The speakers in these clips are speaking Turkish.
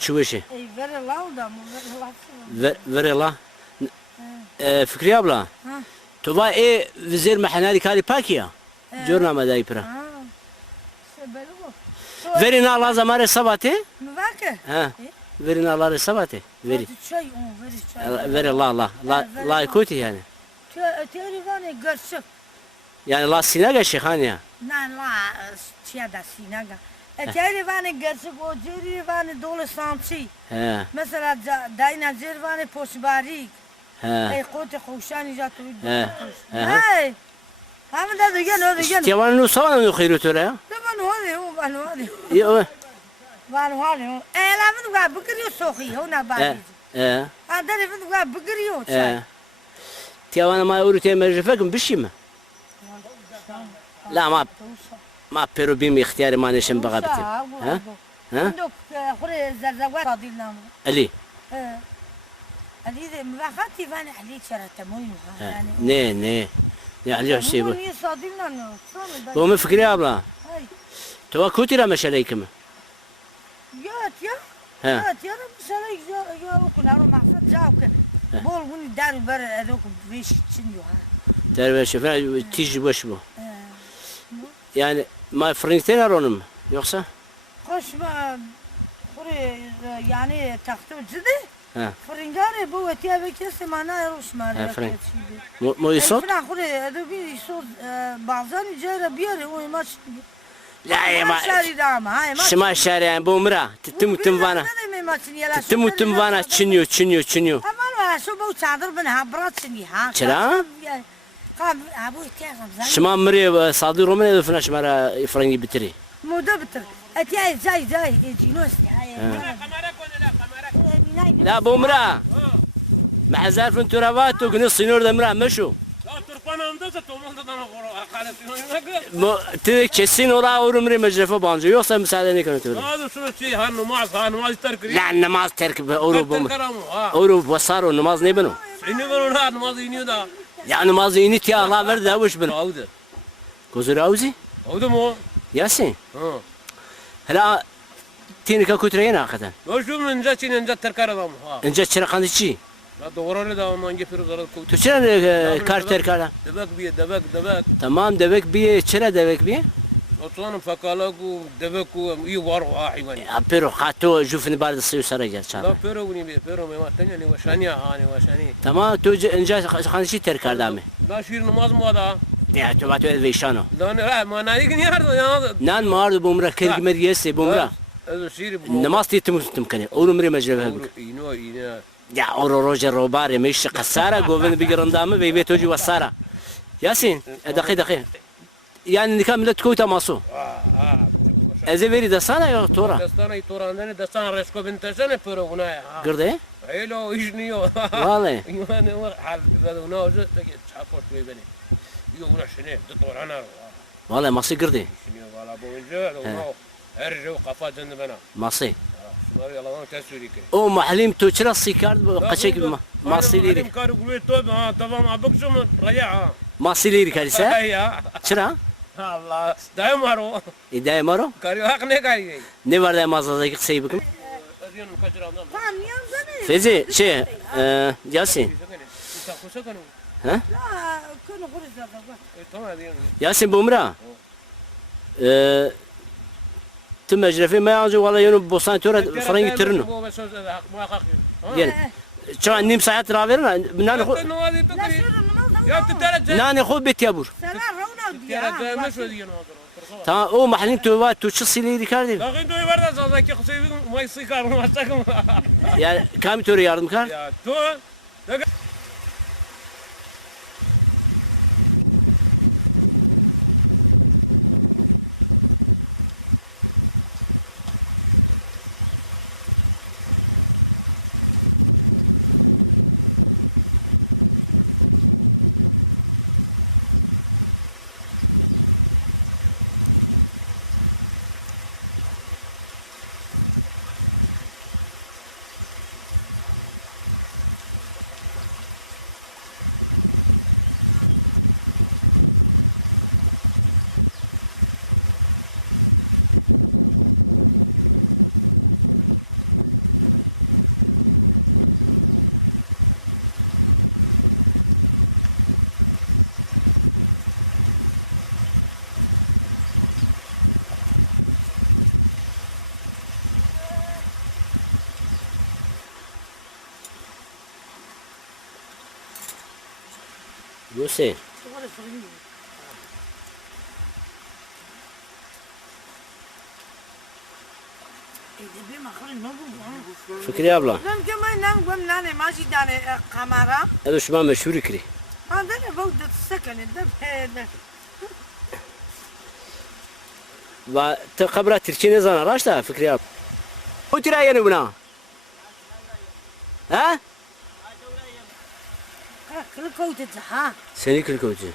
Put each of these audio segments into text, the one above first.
Çuvaşı. Ver Allah da mı? Ver Allah. Fikri abla. Tuva vizir mehanali kari pakiya. Jurna madai pra. Verin Allah zamare sabati. Müvakı. Ha. Verin Allah sabati. Veri. Çay veri. Ver Allah. La ikuti yani. Telefonu görsün. Yani la sinaga şeyhaniya. Nan la çiyada sinaga. Telefonu görsün o telefonu dolu samçı. He. Mesela dayna telefonu poşbari. He. Kote koşan icatı. He. Hey. Hamı da dügen o dügen. Tiyavanın usavana mı khayru tura ya? Ben hadi. Yo. Ben hadi. Elamin var bugürüyor soğuyor ona bari. Adalefin var bugürüyor. Tiyavana ma urute merjefekum bişi mi? La ma pero bim ihtiyarı ma neşem baga bitir. Ha? Dok khore zerzavat adilnam. Ali. Ali de mvakati van ali çaratemoynu yani. Ne Ali şey bu. Niye sadilnam? Bu mu Fikri abla? Tuva kutira meşaleykim. Ya. Ha. Ya mesela ya okunar o maksat cevap. Bol bunu der ber edok beş için yo ha. Derbe şefer tij baş bu. Yani ma Frank'ten aronum yoksa? Koşma khore yani taktı ciddi. Ha. Fringare bu etiye bekesi mana yarışmar. Frank. Mo isot? Frank khore edobi isot bazen jara bir o maç. La yema. Şari dama ha maç. Şima şari yani bu mra. Tüm vana. Tüm vana çiniyor. Aman var şu bu çadır ben ha bıraksın ha. Çıra? Kab abu ihtiyacım zaten. Şima mri sadı roman edifna şmara Frank'i bitiri. Moda bitir. Etiye zay cinos لا بومرا مع زارف ترابات وكن الصنور دمرا مشو تدك kesin ola urumri mecrefe bancı yoksa müsaade ne kanıtıyor? هذا شنو شيء هالنماز ترك لا namaz terk oru basar o namaz ne beno? إني بقول هذا نماز ينيو ده Ya namazı init ya Allah verdi avuç beno. عودة Kozur auzi? عودة مو Yasin. ها Hala tinika kutreyena hakikaten. لو شو من جاتين من جات تركار ده ها Önce çırakandıçı. لا دوران ده ما نجي في الغرض كوت Tüçen kar terkala. دبك Tamam devek bir çıra devek bir. أصلاً فكالكو دبكو يوارو حيواني Apero hato jufni barda suyu saracak لا çağır. فيرو ما تاني يعني وشانيا هاني وشاني Tamam tu önce kandıçı terkar dami. لا شير نماز مو هذا Ya tu batı edveyşano. لا ما نايك نيارد يا Nan mağardı bumra kergimer yese bumra. هذا شير Namaz titim kane. Urumri mecrebe buk. ينو Ya oro roja robare meş kasara govin bigirandamı ve betoji vasara. Yasin, dakika. Yani nikah millet koy tamasu. Eze veri de sana yok tora. دستانه توران دستان رسكو بنت سنه فيرو هنا Gırdı? هيلو يجنيو Vallahi. يوانا ور حال هذا هنا وجه تشاكوش بي بني يقول شنو دطور انا Vallahi ması gırdı. شنو ولا بو وجه هنا ارجو قفا جند بنا Ması. شمال يلا ما تسوري كده O mahallim tu çıra sikard kaçak masileri. كارو قوي توب ها تمام ابكسم ريع Masileri kalise. هيا Çıra. الله دايم مارو İddia maro. كاريو حق ne كاري Ne var da mağazadaki kısayı bakın. ازين كجرا نعم Tamam yanzane. Fezi Yasin. Ha? La konu khore zerzavat. تمام ازين Yasin bumra. Tu mecrefi me anca valla yonu bosan tora frangi tirinu. Yani. Çavan nim saat raverin. Nane xo La şuru يا namaz. تترجى nane xo betiyabur. Sever ravna diye. تترجى مش ودي Tamam o mahallim tu var tu çısili kardi. لكن تو يبرد صار كي خصي ما يصير ما تاكم Yani kami tora yardım kar. يا تو Hüseyin. Sonra sorayım. Bir makarın ne bu? Fikriye abla. Ben kemal nam gom nane maji dane kamera. Edo şuma meşhur ikri. Anda ne bu da sakın da. Ve te kabra Türkçe ne zaman araşta Fikriye abla. O tira yani buna. Ha? Kılı kovdu ha. Seni kırkıvcı.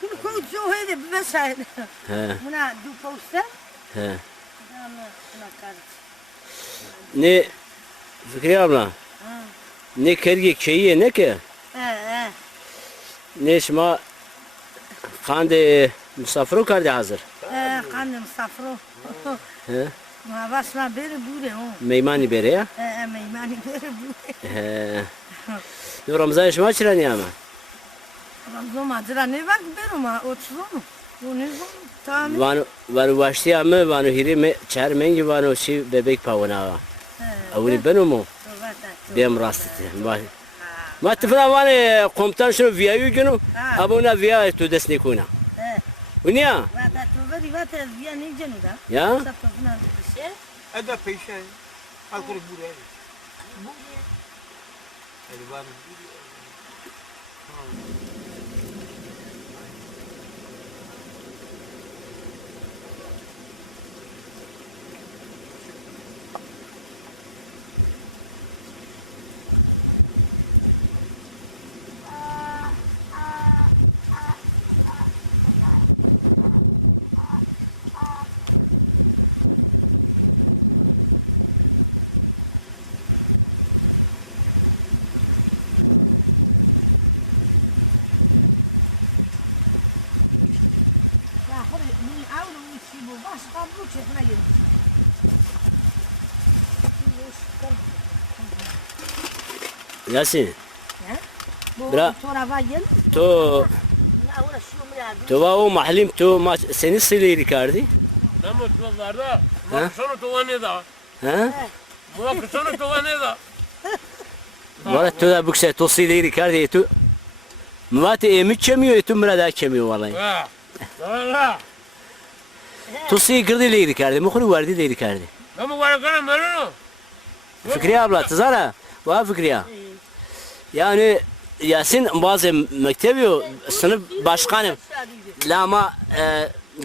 Kılı kovdu o hede mesela. He. Buna du posta. He. Ama nakar. Ne Fikriye abla. Ne kergi şeyi ne ki? He. Ne şuma kande misafir kardı hazır. Kanım safro. He. Ma basma beri bure o. Meymani bere ya. Meymani beri bure. He. Ne Ramazan şuma çırani ama. Ramazan madra ne bak beri ma otuzu mu? Bu ne bu? Tamam. Vanu başti ama vanu hiri me çermengi vanu şi bebek pavana. Avuni benu mu? Bem rastete. Ma tifna vani komutan şunu viyayu günü. Abuna viya tu desni kuna. Unia? Vata tuveri vata viya ne cenu da? Ya? Sapna şey. Ada peşe. Alkol buraya. Hadi var. Hadi bunu avlu içi bu baş kablo çekme yedim. Yasin. Bu Bra. torava yel. To La uğraşıyor mu ya? to va o mahlim to ma seni sili rikardi. Ne mutlular da. Muhakkak tuvanı da. Ha? Muhakkak tuvanı da. Valla to da bukse to sili rikardi to. Muvati emi çemiyor tu murada çemiyor vallahi. Ha. Valla. To si girdi li rikardi. Mukhru vardi li rikardi. Ben bu var kanım ben onu. Fikriye abla tızara. Va Fikriye. Yani Yasin bazı mektebi sınıf başkanım. Lama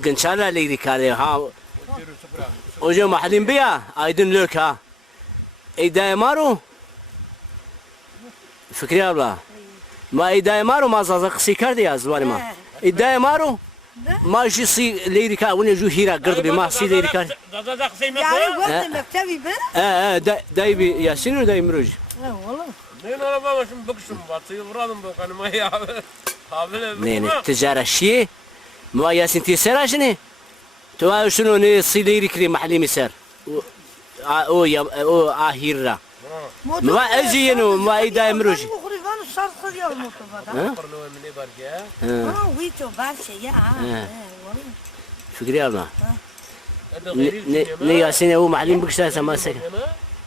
gençlerle li rikardi. Ha. Ojo mahlim biya. Aydın lök ha. İddia maro. Fikriye abla. Ma iddia maro ma zaza kısı kardı ya zvari ma. İddia maro. ما شي سي ليريكا ولا جو هيرا قرب ما سي ليريكا Da kısayım Yani yapıyor. vakti mektebi be. داي بي ياسين وداي مروج Valla. Ne araba başım bakışım batıyı vuradım bu kanıma ya. Abi نين تجاره شي ما ياسين تي سراجني تو شنو ني سي ليريكري محلي مسار او يا او اهيرا ما اجينو ما ايدا مروج Muhrivan şarkı diyor mutfada. Parno ne var ya? Ha, vito barçe ya. فكري الله ني ياسين او معلم بكشتا سما سك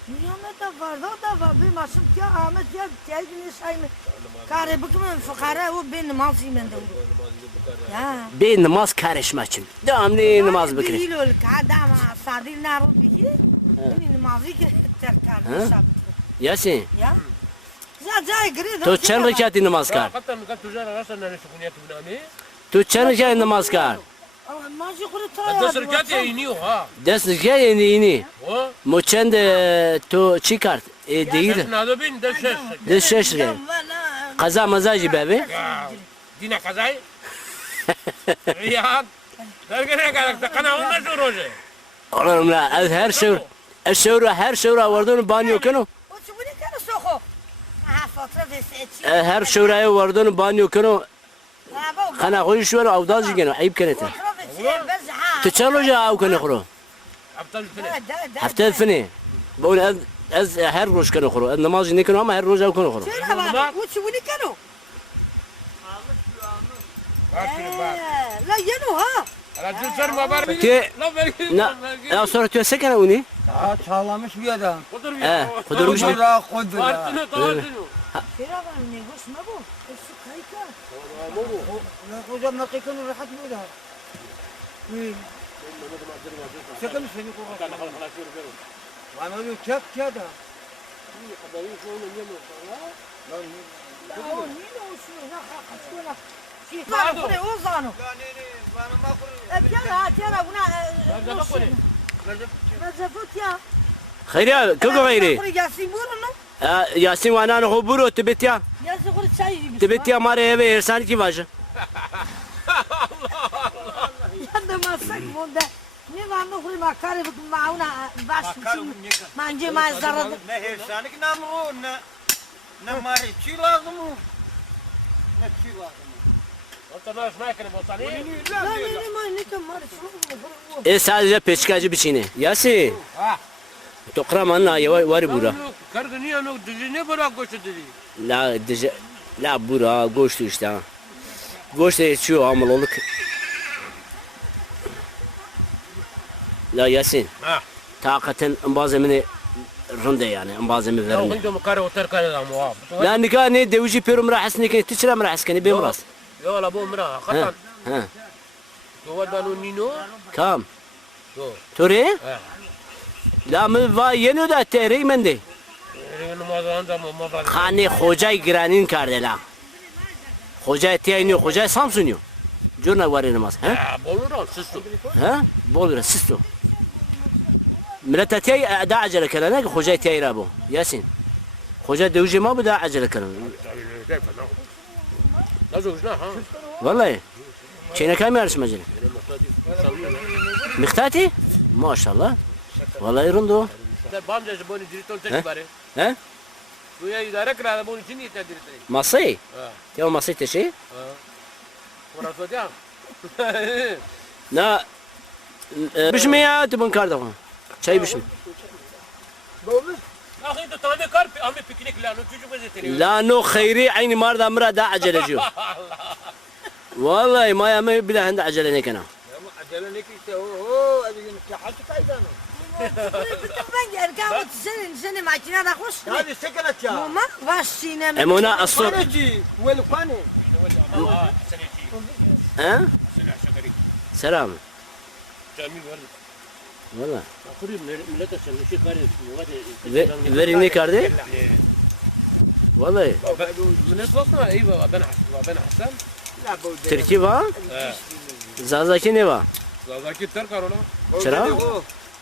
Dünyada da var, da var. Bir masum ki Ahmet ya kendini sayma. Kare bıkımın fukara o ben namazı mende. Ya. بين نماز كارش ماچم دام ني نماز بكري Bir yıl kadama sadil naru bir. Beni namazı ki terkar sabit. ياسين Ya. Zaten gri. تو چند ركعت نماز كار Hatta mi tüccar arasında ne şukuniyet binami? تو چند ركعت نماز كار Mazı kuru taya. Da şirket ya iniyor ha. دست ركعت يني O. مو چند تو چی کارت دیر Ne de bin de şeş. ده شش رکعت قضا مزاجی بابی Ya. Dine kazay. Ya. Dergene kadar da kana olmaz o roje. Oğlum la az her şura vardın banyo kano O çubuk kanı soğuk. Ha fotoğraf seçi. her şuraya vardın banyo kano kana koy şu ara avdaz gene ayıp kanete تشالوجا او كان يخرو Aptal fene. حتى الفني بقول از هر روز كان يخرو النماز نيكن هم هر روز او كان يخرو وتشوفني كانوا Bak. لا ينو ها Ala tüccar mabar. تي لا صار تو سكن اوني Aa çağlamış bir adam. Kudur اه قدرمش Kudura kudura. Partını tavasını. Feravan ne hoş mu bu? Şu kayka. hocam dakikını rahat mı da? Sakın seni korkma. Bana öyle çak ya da. خير يا كوكو غيري ياسين وانا نخو برو تبتيا تبتيا ماري هبه هرساني كي واجه Ne var mı kuru makarı bu mauna baş manje mazara Ne hersanik ne mu ne mari çi lazım mı? Ne çi lazım mı? Ortada şmayken botani. ne kamar sadece peçkacı biçini Yasin تقرا منا واري بورا Kargı niye ne bırak koştu dedi. لا بورا goştu işte goştu içiyor amalılık لا ياسين طاقة انبازمني رنده يعني انبازمي Ya verme hindu kare otar kare da muhab. لا نكاني دوجي بيرو مراحس نكني تشرا مراحس كني بمراس Ya la bu mra ها khatan. ها To wadanu nino. كام To. توري Ha. لا من va yeni da teri mende Namazdan da namaz. خاني خوجاي جرانين كاردلا خوجاي تينيو خوجاي سامسونيو جورنا واري نماز ها Ya bolur ol sistu. ها بولر سيستو ملتتي دا عجله كلنا خوجاي تي رابو ياسين خوجاي دوجي ما بدا عجله كلنا Nasıl uçna ha? والله شينا كام يارش مجري مختاتي ما شاء الله والله يرندو Bamca bunu diritol tek bari. ها Bu ya idare kira bunu için yeter diritol. مصي Ha. تيو مصي تشي Ha. Burası da. لا بشمي يا تبون كاردو شاي بشمي Akhi de tane kar ami piknik la no çocuk gazeteli. لا نو خيري عيني مرضى مرة دا عجلة جو والله ما يا بلا عند عجلة هيك انا Acele ne ki işte o hadi hadi kaydan. ben gel kahve seni makine de hoş. Hadi sakın aç ya. Mama baş sinem. امونا الصوت Kaneci, vel kane. ها سلام Cami var. والله Kurum millet aşağı şey karı. فيري كاردي والله Millet basma iyi baba ben Hasan. La bu. تركي با زازاكي نيفا Zazaki ter karola. شرا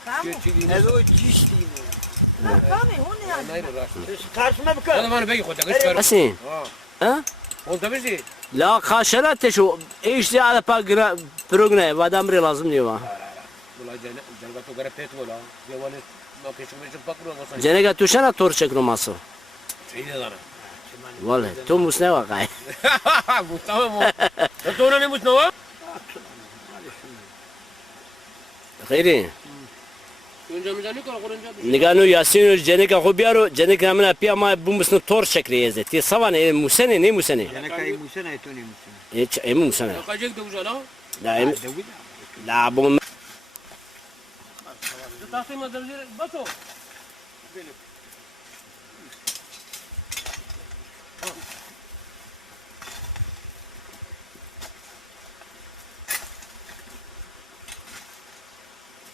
Kamu. Ne o ciş değil mi? Kamu hone ya. Hayır rahat. Karşıma bir kar. Hadi bana bey koyacak. Geç kar. اسين ها Oldu bizi. لا خاشرات شو ايش دي على باغرا بروغنا وادامري لازم نيوا Ulan cennet o garip et ola. Yavanet ma peşime çık bakma olsa. جنگا توشنا تور شكرو ماسو Şey de lan. والله تو مسنا واقعي Bu tamam o. Sonra ne mutlu o? خيري Önce ne kadar korunca. نگانو ياسين جنگا خو بيارو جنگا منا بيا ما بومسن تور شكري يزه تي سوان مسنه ني مسنه Yani kayı musana etoni musana. ايش ايم مسنه Kaçacak da güzel ha. لا ايم لا بوم Tahsim adamları bato.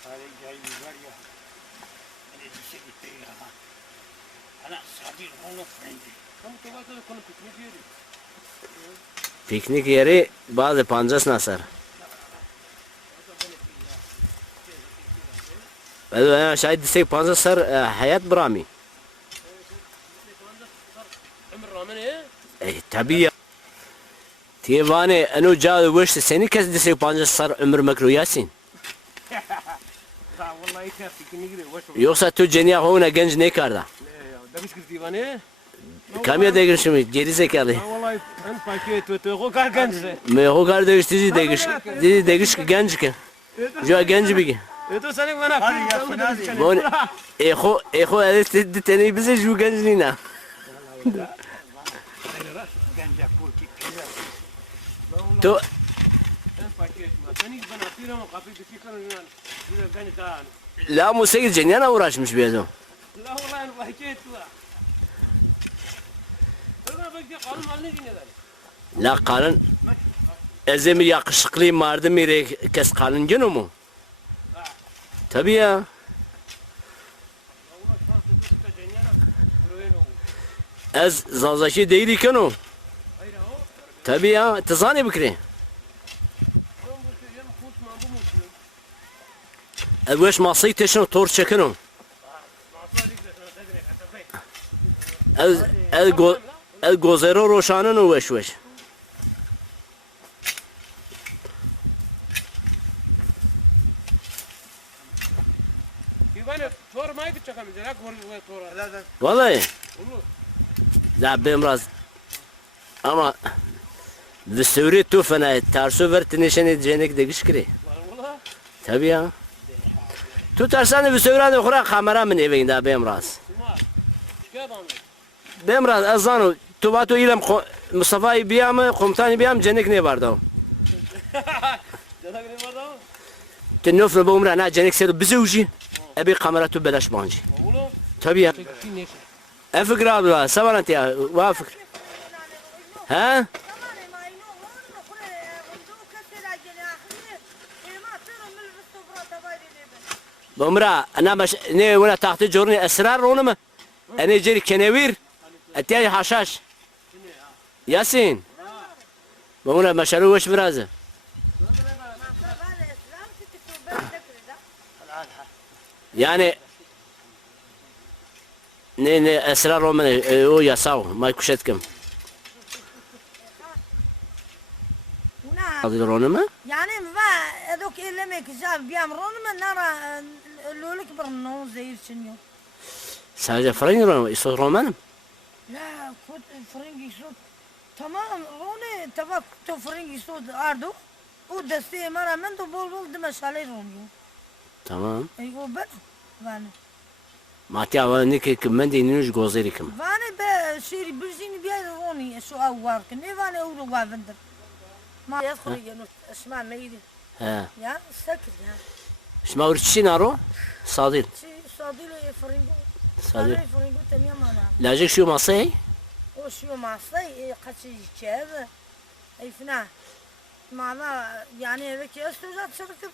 Hadi gel var ya. Hani dişe gitti ya. Ana sadir onu frendi. Kamu tuvata konu piknik yeri. piknik yeri bazı pancas nasar انا شايد سي بانزا صار حياة برامي Ömür rağmen he. تبي تيفاني انو جا وش سني كز دسي بانزا صار عمر مكرو ياسين Vallahi ka piknik yeri. Hoş oldu. يوصل تو جنيا هنا جنج نيكاردا Demiş ki divane. كم يا دايقش شمي جيري زكالي Vallahi en paket o kalkansı. ما هو قال دايقش تيجي دايقش دي دايقش جنج كان جو جنج بيجي Eto senin bana piknik. بون اخو هذا تدي تاني بس جو جنج لينا Gence politik. تو En paket. Seni bana pira mı kapı bir çıkarın yani. Bir gani tan. لا مو سيد جنيانا uğraşmış بيزو La vallahi en paket la. Öyle bekle kanun haline gineler. La kalın. Ezemi yakışıklı mardı mire kes kalın günü mu? Tabii ya. Ez zazaşı değil iken o. Tabii ya. Tızane bikri. Evveş masayı teşin tor çekin o. El gozero roşanın o veş. Bana sormayı çakamayacak. Ha sonra. Vallahi. La biraz ama Vsuri tu fena tersu vert nişan edeceğine de gişkiri. Valla. Tabii ya. Tu tersan Vsuri'de khura kamera min evin da bemraz. Suma. Şikayet anlı. Bemraz azanu tu batu ilem Mustafa'yı biyam komutanı biyam cenek ne vardı? Canak ne vardı ama? Tenofle bu umra na cenek ser bizuji. Abi kamera tu belaş bancı. Oğlum. Tabii ya. Çekti neyse. Efkir abla sabanat ya vafık. Ha? بمرا انا مش ني ولا تحت جورني اسرار رونما انا جري كنوير اتي حشاش ياسين بمرا مشارو وش برازه يعني ني اسرار روما او يساو ما يكشتكم هذا رونما يعني ما دوك إلا ما كجاب بيامرون من نرى لولك برنو زي شنو ساجة فرنج روما يصير رومان لا كنت فرنجي صوت تمام روني تبا كنت فرنجي صوت أردو ودستي مرة من دو بول دمش علي رونيو تمام أيوة بل فانا ما تعرف نيك كمان دي نيوش جوزيركم فانا بشيري برزيني بيا روني شو أوارك نيفاني أولو وافندر ما يدخل ينو اسمع ميدي ها يا سكر يا شما ورتشي نارو صاديل شي صاديل فرنجو صاديل فرنجو تنيا مانا لاجيك شو مصي وشو معصي قصي شاب اي فنا معنا يعني هذاك استوزات شركة